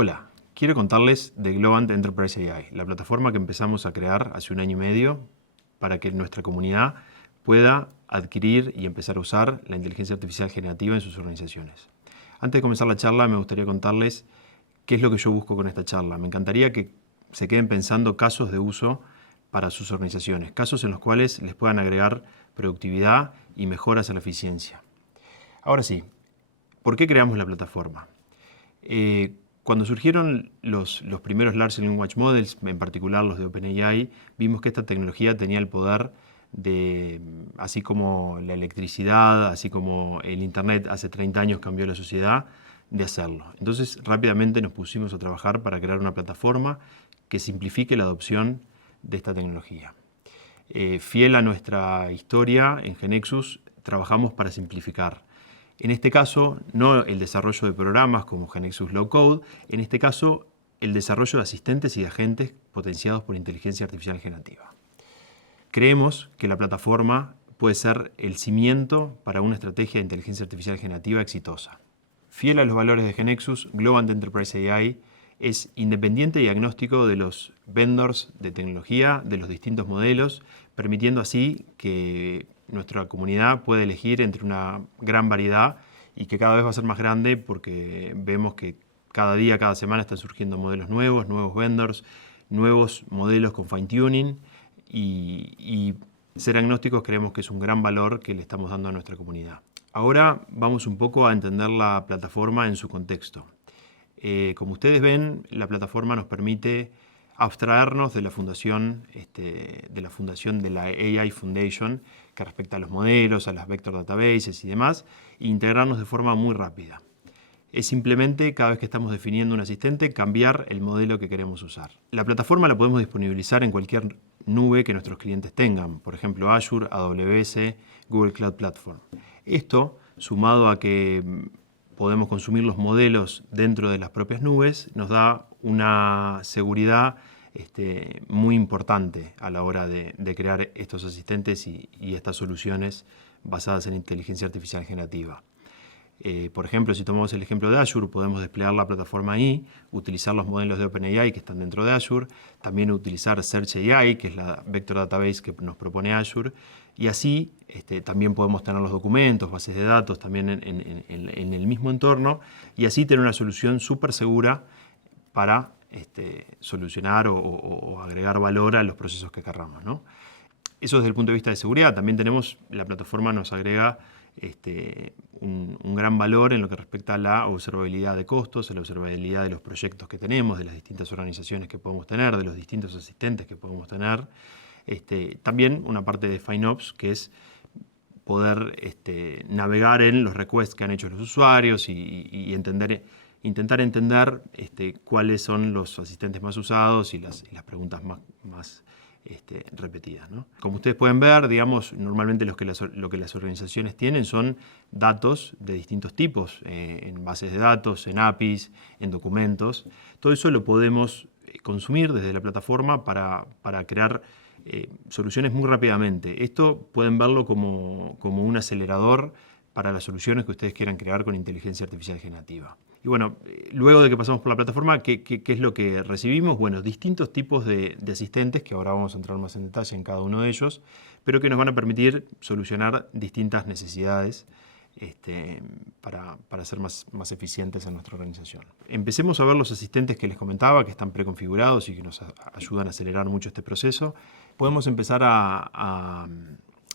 Hola, quiero contarles de Globant Enterprise AI, la plataforma que empezamos a crear hace 1 año y medio para que nuestra comunidad pueda adquirir y empezar a usar la inteligencia artificial generativa en sus organizaciones. Antes de comenzar la charla, me gustaría contarles qué es lo que yo busco con esta charla. Me encantaría que se queden pensando casos de uso para sus organizaciones, casos en los cuales les puedan agregar productividad y mejoras a la eficiencia. Ahora sí, ¿por qué creamos la plataforma? Cuando surgieron los primeros Large Language Models, en particular los de OpenAI, vimos que esta tecnología tenía el poder de, así como la electricidad, así como el Internet hace 30 años cambió la sociedad, de hacerlo. Entonces rápidamente nos pusimos a trabajar para crear una plataforma que simplifique la adopción de esta tecnología. Fiel a nuestra historia, en GeneXus trabajamos para simplificar. En este caso, no el desarrollo de programas como GeneXus Low Code, en este caso el desarrollo de asistentes y de agentes potenciados por inteligencia artificial generativa. Creemos que la plataforma puede ser el cimiento para una estrategia de inteligencia artificial generativa exitosa. Fiel a los valores de GeneXus, Globant Enterprise AI es independiente y agnóstico de los vendors de tecnología, de los distintos modelos, permitiendo así que nuestra comunidad pueda elegir entre una gran variedad y que cada vez va a ser más grande porque vemos que cada día, cada semana están surgiendo modelos nuevos, nuevos vendors, nuevos modelos con fine-tuning y ser agnósticos creemos que es un gran valor que le estamos dando a nuestra comunidad. Ahora vamos un poco a entender la plataforma en su contexto. Como ustedes ven, la plataforma nos permite abstraernos de la fundación de la AI Foundation que respecta a los modelos, a las vector databases y demás, e integrarnos de forma muy rápida. Es simplemente, cada vez que estamos definiendo un asistente, cambiar el modelo que queremos usar. La plataforma la podemos disponibilizar en cualquier nube que nuestros clientes tengan, por ejemplo Azure, AWS, Google Cloud Platform. Esto, sumado a que podemos consumir los modelos dentro de las propias nubes, nos da una seguridad muy importante a la hora de crear estos asistentes y estas soluciones basadas en inteligencia artificial generativa. Por ejemplo, si tomamos el ejemplo de Azure, podemos desplegar la plataforma ahí, utilizar los modelos de OpenAI que están dentro de Azure, también utilizar Search AI, que es la vector database que nos propone Azure, y así también podemos tener los documentos, bases de datos también en el mismo entorno, y así tener una solución súper segura para solucionar o agregar valor a los procesos que querramos, ¿no? Eso desde el punto de vista de seguridad. También la plataforma nos agrega un gran valor en lo que respecta a la observabilidad de costos, a la observabilidad de los proyectos que tenemos, de las distintas organizaciones que podemos tener, de los distintos asistentes que podemos tener. También una parte de FinOps, que es poder navegar en los requests que han hecho los usuarios y intentar entender cuáles son los asistentes más usados y las preguntas más repetidas, ¿no? Como ustedes pueden ver, digamos, normalmente lo que las organizaciones tienen son datos de distintos tipos, en bases de datos, en APIs, en documentos. Todo eso lo podemos consumir desde la plataforma para crear soluciones muy rápidamente. Esto pueden verlo como un acelerador para las soluciones que ustedes quieran crear con inteligencia artificial generativa. Y bueno, luego de que pasamos por la plataforma, ¿qué es lo que recibimos? Bueno, distintos tipos de asistentes, que ahora vamos a entrar más en detalle en cada uno de ellos, pero que nos van a permitir solucionar distintas necesidades para ser más eficientes en nuestra organización. Empecemos a ver los asistentes que les comentaba, que están preconfigurados y que nos ayudan a acelerar mucho este proceso. Podemos empezar a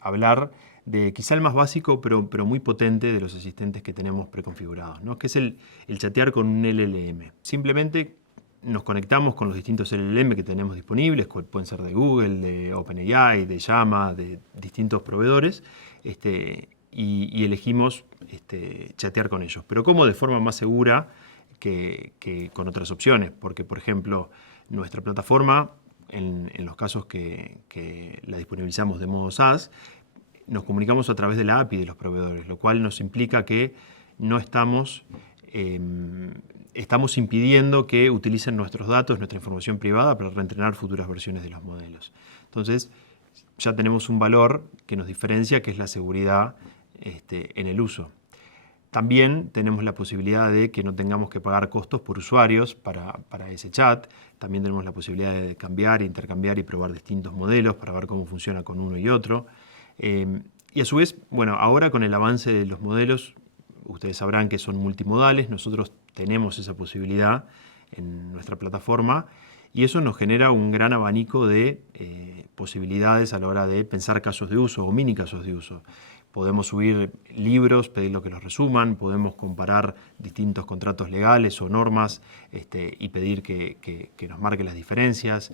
hablar de quizá el más básico, pero muy potente de los asistentes que tenemos preconfigurados, ¿no? Que es el chatear con un LLM. Simplemente nos conectamos con los distintos LLM que tenemos disponibles, que pueden ser de Google, de OpenAI, de Llama, de distintos proveedores, y elegimos chatear con ellos. Pero como de forma más segura que con otras opciones, porque por ejemplo nuestra plataforma, en los casos que la disponibilizamos de modo SaaS, nos comunicamos a través de la API de los proveedores, lo cual nos implica que no estamos impidiendo que utilicen nuestros datos, nuestra información privada para reentrenar futuras versiones de los modelos. Entonces, ya tenemos un valor que nos diferencia, que es la seguridad en el uso. También tenemos la posibilidad de que no tengamos que pagar costos por usuarios para ese chat. También tenemos la posibilidad de cambiar, intercambiar y probar distintos modelos para ver cómo funciona con uno y otro. Y a su vez, bueno, ahora con el avance de los modelos, ustedes sabrán que son multimodales. Nosotros tenemos esa posibilidad en nuestra plataforma y eso nos genera un gran abanico de posibilidades a la hora de pensar casos de uso o mini casos de uso. Podemos subir libros, pedirlo que los resuman, podemos comparar distintos contratos legales o normas y pedir que nos marque las diferencias.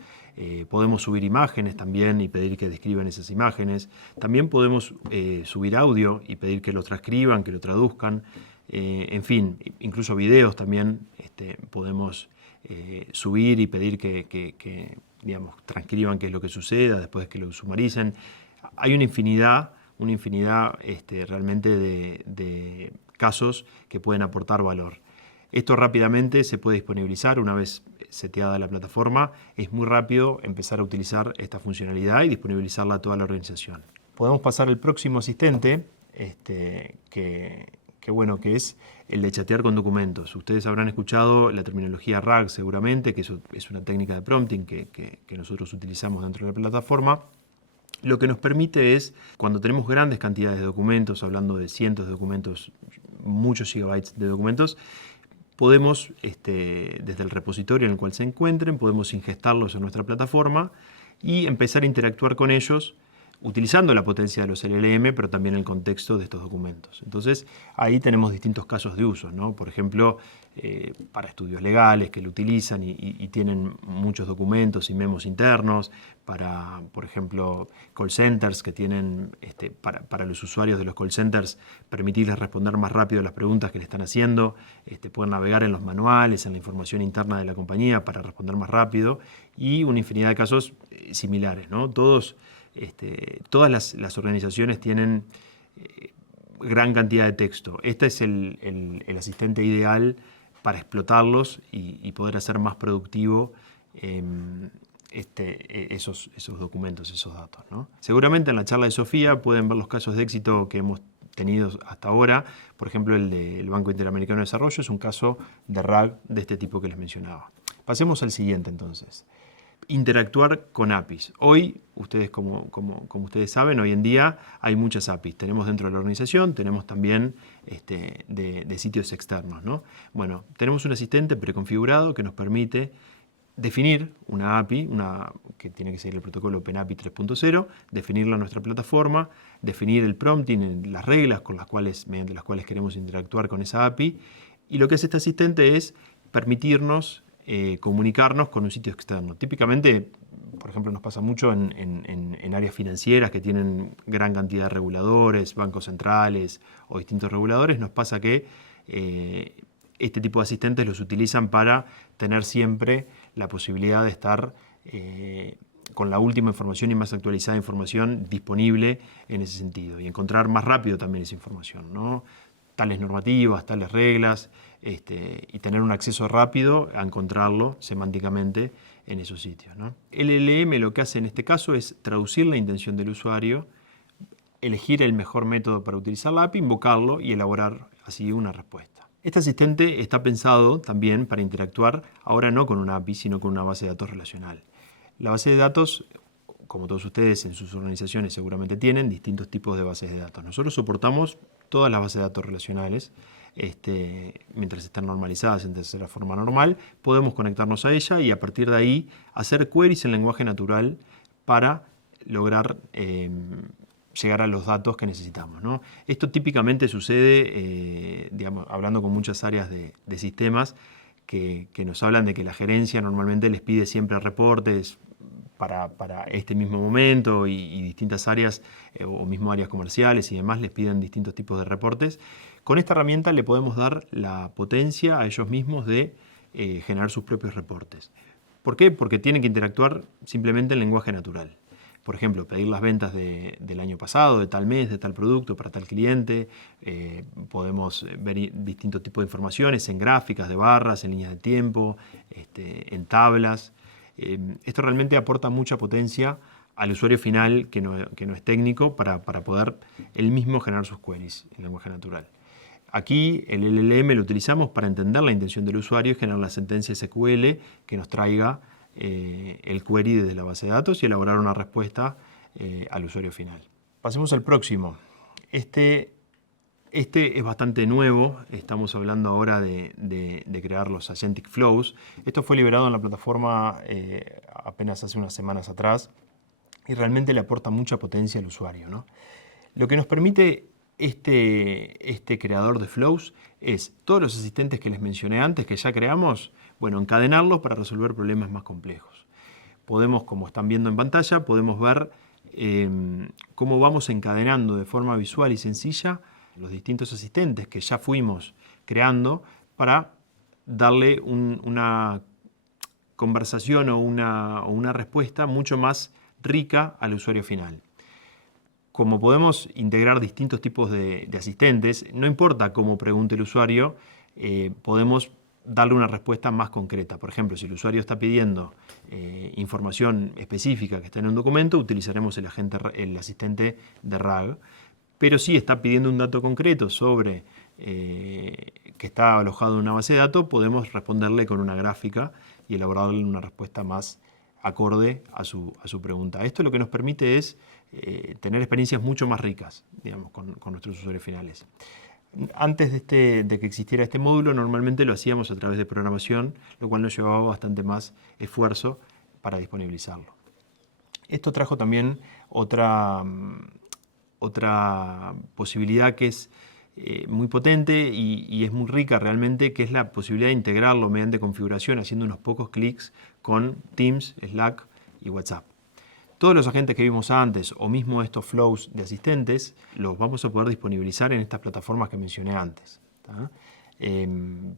Podemos subir imágenes también y pedir que describan esas imágenes. También podemos subir audio y pedir que lo transcriban, que lo traduzcan. En fin, incluso videos también podemos subir y pedir que digamos, transcriban qué es lo que suceda después de que lo sumaricen. Hay una infinidad realmente de casos que pueden aportar valor. Esto rápidamente se puede disponibilizar una vez seteada la plataforma. Es muy rápido empezar a utilizar esta funcionalidad y disponibilizarla a toda la organización. Podemos pasar al próximo asistente, que es el de chatear con documentos. Ustedes habrán escuchado la terminología RAG seguramente, que es una técnica de prompting que nosotros utilizamos dentro de la plataforma. Lo que nos permite es, cuando tenemos grandes cantidades de documentos, hablando de cientos de documentos, muchos gigabytes de documentos, podemos, desde el repositorio en el cual se encuentren, podemos ingestarlos en nuestra plataforma y empezar a interactuar con ellos utilizando la potencia de los LLM, pero también el contexto de estos documentos. Entonces, ahí tenemos distintos casos de uso, ¿no? Por ejemplo, para estudios legales que lo utilizan y tienen muchos documentos y memos internos, para, por ejemplo, call centers que tienen, para los usuarios de los call centers, permitirles responder más rápido las preguntas que le están haciendo, pueden navegar en los manuales, en la información interna de la compañía para responder más rápido, y una infinidad de casos similares, ¿no? Todas las organizaciones tienen gran cantidad de texto. Este es el asistente ideal para explotarlos y poder hacer más productivo esos documentos, esos datos, ¿no? Seguramente en la charla de Sofía pueden ver los casos de éxito que hemos tenido hasta ahora. Por ejemplo, el del Banco Interamericano de Desarrollo es un caso de RAG de este tipo que les mencionaba. Pasemos al siguiente entonces. Interactuar con APIs. Hoy, ustedes como ustedes saben, hoy en día hay muchas APIs. Tenemos dentro de la organización, tenemos también de sitios externos, ¿no? Bueno, tenemos un asistente preconfigurado que nos permite definir una API, que tiene que seguir el protocolo OpenAPI 3.0, definirla en nuestra plataforma, definir el prompting, las reglas mediante las cuales queremos interactuar con esa API. Y lo que hace este asistente es permitirnos comunicarnos con un sitio externo. Típicamente, por ejemplo, nos pasa mucho en áreas financieras que tienen gran cantidad de reguladores, bancos centrales o distintos reguladores. Nos pasa que este tipo de asistentes los utilizan para tener siempre la posibilidad de estar con la última información y más actualizada información disponible en ese sentido y encontrar más rápido también esa información, ¿no? Tales normativas, tales reglas, y tener un acceso rápido a encontrarlo semánticamente en esos sitios, ¿no? El LLM lo que hace en este caso es traducir la intención del usuario, elegir el mejor método para utilizar la API, invocarlo y elaborar así una respuesta. Este asistente está pensado también para interactuar ahora no con una API, sino con una base de datos relacional. La base de datos, como todos ustedes en sus organizaciones seguramente tienen, distintos tipos de bases de datos. Nosotros soportamos todas las bases de datos relacionales, mientras estén normalizadas en tercera forma normal, podemos conectarnos a ella y a partir de ahí hacer queries en lenguaje natural para lograr llegar a los datos que necesitamos, ¿no? Esto típicamente sucede, hablando con muchas áreas de sistemas que nos hablan de que la gerencia normalmente les pide siempre reportes para este mismo momento y distintas áreas o mismo áreas comerciales y demás les piden distintos tipos de reportes. Con esta herramienta le podemos dar la potencia a ellos mismos de generar sus propios reportes. ¿Por qué? Porque tienen que interactuar simplemente en lenguaje natural. Por ejemplo, pedir las ventas del año pasado, de tal mes, de tal producto, para tal cliente. Podemos ver distintos tipos de informaciones en gráficas, de barras, en líneas de tiempo, en tablas. Esto realmente aporta mucha potencia al usuario final que no es técnico para poder él mismo generar sus queries en lenguaje natural. Aquí el LLM lo utilizamos para entender la intención del usuario y generar la sentencia SQL que nos traiga el query desde la base de datos y elaborar una respuesta al usuario final. Pasemos al próximo. Este es bastante nuevo. Estamos hablando ahora de crear los Agentic Flows. Esto fue liberado en la plataforma apenas hace unas semanas atrás y realmente le aporta mucha potencia al usuario, ¿no? Lo que nos permite este creador de flows es todos los asistentes que les mencioné antes, que ya creamos, bueno, encadenarlos para resolver problemas más complejos. Podemos, como están viendo en pantalla, podemos ver cómo vamos encadenando de forma visual y sencilla los distintos asistentes que ya fuimos creando para darle una conversación o una respuesta mucho más rica al usuario final. Como podemos integrar distintos tipos de asistentes, no importa cómo pregunte el usuario, podemos darle una respuesta más concreta. Por ejemplo, si el usuario está pidiendo información específica que está en un documento, utilizaremos el asistente de RAG. Pero si está pidiendo un dato concreto sobre que está alojado en una base de datos, podemos responderle con una gráfica y elaborarle una respuesta más acorde a su pregunta. Esto lo que nos permite es tener experiencias mucho más ricas, digamos, con nuestros usuarios finales. Antes de que existiera este módulo, normalmente lo hacíamos a través de programación, lo cual nos llevaba bastante más esfuerzo para disponibilizarlo. Esto trajo también otra posibilidad que es muy potente y es muy rica realmente, que es la posibilidad de integrarlo mediante configuración, haciendo unos pocos clics con Teams, Slack y WhatsApp. Todos los agentes que vimos antes, o mismo estos flows de asistentes, los vamos a poder disponibilizar en estas plataformas que mencioné antes,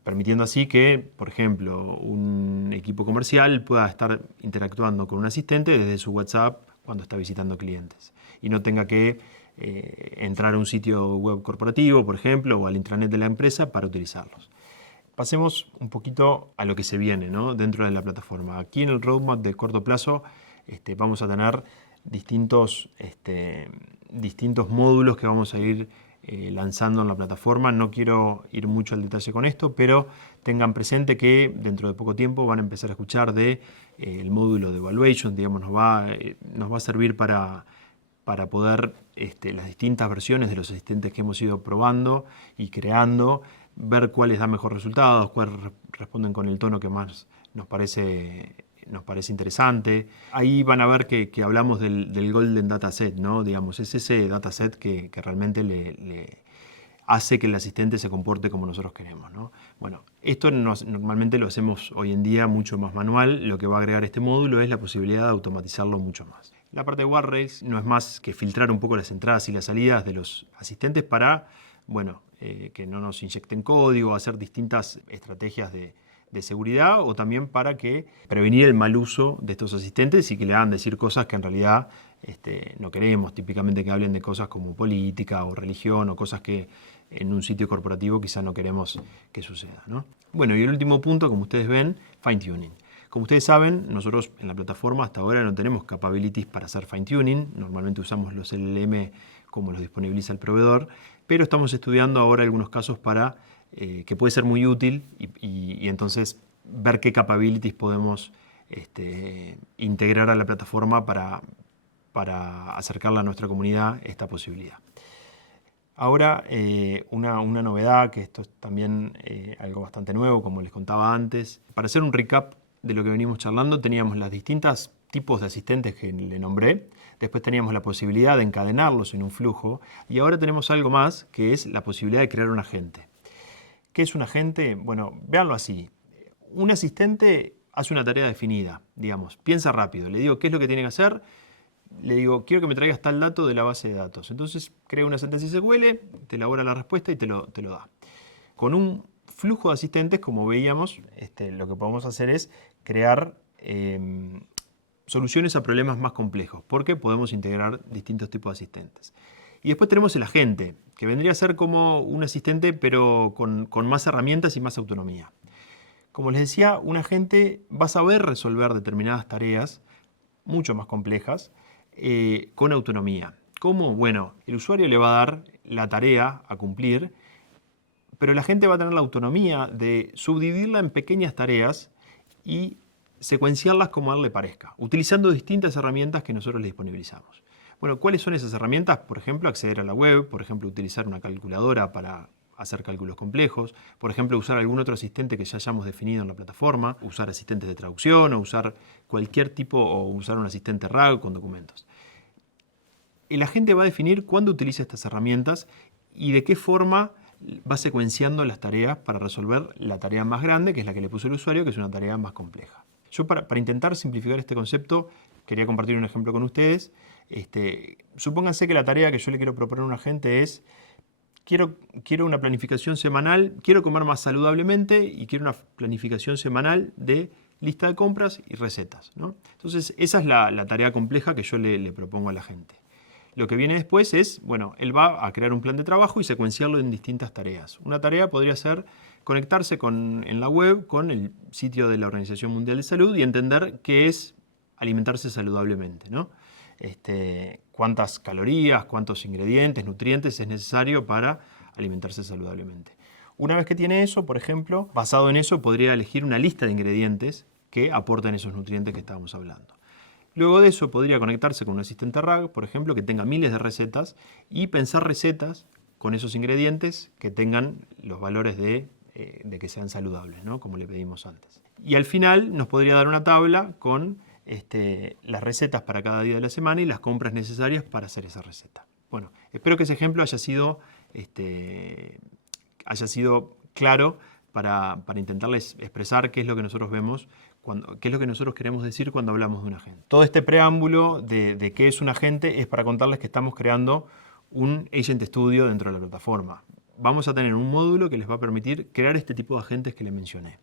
permitiendo así que, por ejemplo, un equipo comercial pueda estar interactuando con un asistente desde su WhatsApp cuando está visitando clientes y no tenga que entrar a un sitio web corporativo, por ejemplo, o al intranet de la empresa para utilizarlos. Pasemos un poquito a lo que se viene, ¿no?, dentro de la plataforma. Aquí en el roadmap de corto plazo vamos a tener distintos módulos que vamos a ir lanzando en la plataforma. No quiero ir mucho al detalle con esto, pero tengan presente que dentro de poco tiempo van a empezar a escuchar el módulo de Evaluation, digamos, nos va a servir para poder las distintas versiones de los asistentes que hemos ido probando y creando, ver cuáles dan mejor resultados, cuáles responden con el tono que más nos parece interesante. Ahí van a ver que hablamos del Golden Dataset, ¿no? Digamos, es ese dataset que realmente le hace que el asistente se comporte como nosotros queremos, ¿no? Bueno, esto normalmente lo hacemos hoy en día mucho más manual. Lo que va a agregar este módulo es la posibilidad de automatizarlo mucho más. La parte de guardrails no es más que filtrar un poco las entradas y las salidas de los asistentes para, bueno, que no nos inyecten código, hacer distintas estrategias de seguridad, o también para prevenir el mal uso de estos asistentes y que le hagan decir cosas que en realidad no queremos, típicamente que hablen de cosas como política o religión o cosas que en un sitio corporativo quizá no queremos que suceda, ¿no? Bueno, y el último punto, como ustedes ven, fine tuning. Como ustedes saben, nosotros en la plataforma hasta ahora no tenemos capabilities para hacer fine tuning. Normalmente usamos los LLM como los disponibiliza el proveedor, pero estamos estudiando ahora algunos casos para que puede ser muy útil y entonces ver qué capabilities podemos integrar a la plataforma para acercarla a nuestra comunidad esta posibilidad. Ahora, una novedad, que esto es también algo bastante nuevo, como les contaba antes. Para hacer un recap de lo que venimos charlando, teníamos los distintos tipos de asistentes que le nombré. Después teníamos la posibilidad de encadenarlos en un flujo. Y ahora tenemos algo más, que es la posibilidad de crear un agente. ¿Qué es un agente? Bueno, véanlo así. Un asistente hace una tarea definida, digamos, piensa rápido. Le digo qué es lo que tiene que hacer. Le digo, quiero que me traigas tal dato de la base de datos. Entonces crea una sentencia SQL, te elabora la respuesta y te lo da. Con un flujo de asistentes, como veíamos, lo que podemos hacer es crear soluciones a problemas más complejos, porque podemos integrar distintos tipos de asistentes. Y después tenemos el agente, que vendría a ser como un asistente, pero con más herramientas y más autonomía. Como les decía, un agente va a saber resolver determinadas tareas mucho más complejas, con autonomía. ¿Cómo? Bueno, el usuario le va a dar la tarea a cumplir, pero la gente va a tener la autonomía de subdividirla en pequeñas tareas y secuenciarlas como a él le parezca, utilizando distintas herramientas que nosotros le disponibilizamos. Bueno, ¿cuáles son esas herramientas? Por ejemplo, acceder a la web, por ejemplo, utilizar una calculadora para hacer cálculos complejos, por ejemplo, usar algún otro asistente que ya hayamos definido en la plataforma, usar asistentes de traducción o usar cualquier tipo o usar un asistente RAG con documentos. El agente va a definir cuándo utiliza estas herramientas y de qué forma va secuenciando las tareas para resolver la tarea más grande, que es la que le puso el usuario, que es una tarea más compleja. Yo para intentar simplificar este concepto, quería compartir un ejemplo con ustedes. Supónganse que la tarea que yo le quiero proponer a un agente es quiero una planificación semanal, quiero comer más saludablemente y quiero una planificación semanal de lista de compras y recetas, ¿no? Entonces, esa es la tarea compleja que yo le propongo a la gente. Lo que viene después es, bueno, él va a crear un plan de trabajo y secuenciarlo en distintas tareas. Una tarea podría ser conectarse en la web con el sitio de la Organización Mundial de Salud y entender qué es alimentarse saludablemente, ¿no? Cuántas calorías, cuántos ingredientes, nutrientes es necesario para alimentarse saludablemente. Una vez que tiene eso, por ejemplo, basado en eso podría elegir una lista de ingredientes que aporten esos nutrientes que estábamos hablando. Luego de eso podría conectarse con un asistente RAG, por ejemplo, que tenga miles de recetas y pensar recetas con esos ingredientes que tengan los valores de que sean saludables, ¿no? Como le pedimos antes. Y al final nos podría dar una tabla con las recetas para cada día de la semana y las compras necesarias para hacer esa receta. Bueno, espero que ese ejemplo haya sido claro para intentarles expresar qué es lo que nosotros vemos, qué es lo que nosotros queremos decir cuando hablamos de un agente. Todo este preámbulo de qué es un agente es para contarles que estamos creando un Agent Studio dentro de la plataforma. Vamos a tener un módulo que les va a permitir crear este tipo de agentes que les mencioné.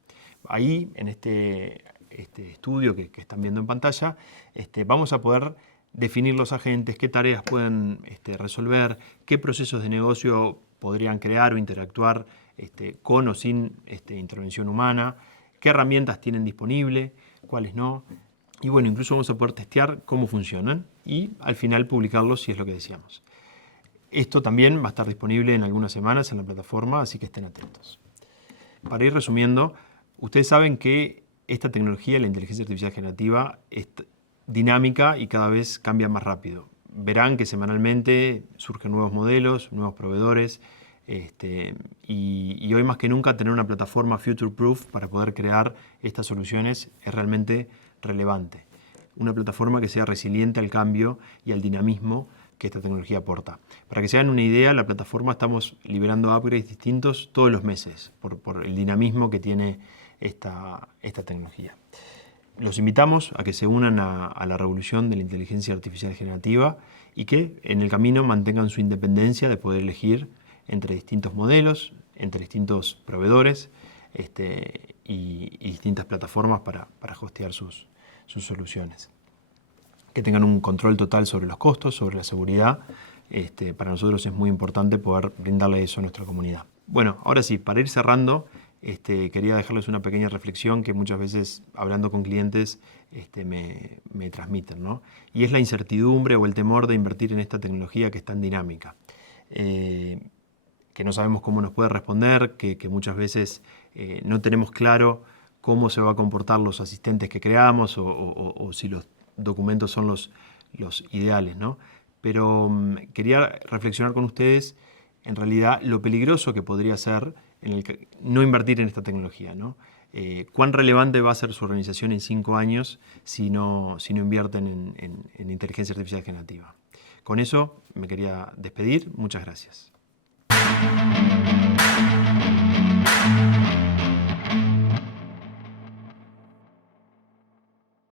Ahí, en este estudio que están viendo en pantalla, vamos a poder definir los agentes, qué tareas pueden resolver, qué procesos de negocio podrían crear o interactuar con o sin intervención humana, qué herramientas tienen disponible, cuáles no. Y bueno, incluso vamos a poder testear cómo funcionan y al final publicarlos si es lo que deseamos. Esto también va a estar disponible en algunas semanas en la plataforma, así que estén atentos. Para ir resumiendo, ustedes saben que esta tecnología, la inteligencia artificial generativa, es dinámica y cada vez cambia más rápido. Verán que semanalmente surgen nuevos modelos, nuevos proveedores, y hoy más que nunca tener una plataforma future-proof para poder crear estas soluciones es realmente relevante. Una plataforma que sea resiliente al cambio y al dinamismo que esta tecnología aporta. Para que se hagan una idea, la plataforma estamos liberando upgrades distintos todos los meses por el dinamismo que tiene esta tecnología. Los invitamos a que se unan a la revolución de la inteligencia artificial generativa y que en el camino mantengan su independencia de poder elegir entre distintos modelos, entre distintos proveedores y distintas plataformas para hostear sus soluciones. Que tengan un control total sobre los costos, sobre la seguridad. Para nosotros es muy importante poder brindarle eso a nuestra comunidad. Bueno, ahora sí, para ir cerrando, quería dejarles una pequeña reflexión que muchas veces, hablando con clientes, me transmiten, ¿no? Y es la incertidumbre o el temor de invertir en esta tecnología que es tan dinámica. Que no sabemos cómo nos puede responder, que muchas veces no tenemos claro cómo se va a comportar los asistentes que creamos o si los documentos son los ideales, ¿no? Pero quería reflexionar con ustedes en realidad lo peligroso que podría ser no invertir en esta tecnología, ¿no? ¿Cuán relevante va a ser su organización en 5 años si no invierten en inteligencia artificial generativa? Con eso me quería despedir. Muchas gracias.